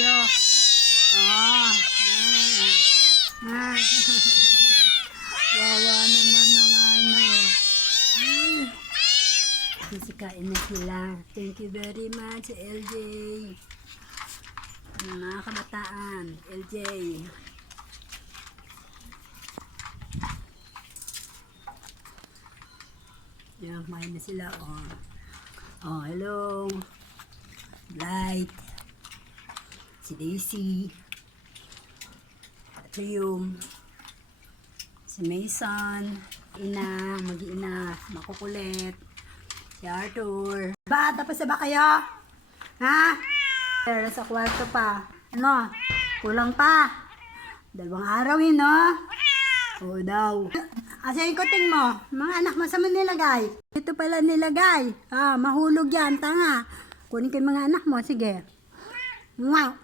kayo. Ah. Wawa naman mga ano. Sisikain na sila. Thank you very much, LJ. Mga kabataan, LJ. Yan, kumain na sila. Oh, hello. Light. Si Daisy. Atrium. Si Mason. Ina, mag-iina. Makukulit. Si Arthur. Ba, tapos na ba kayo? Ha? Pero sa kwarto pa. Ano? Kulang pa. 2 araw yun, no? Oo daw. Asa yung kuting mo? Mga anak mo, saan mo nilagay? Dito pala nilagay. Mahulog yan, tanga. Kunin ko yung mga anak mo, sige. Wow.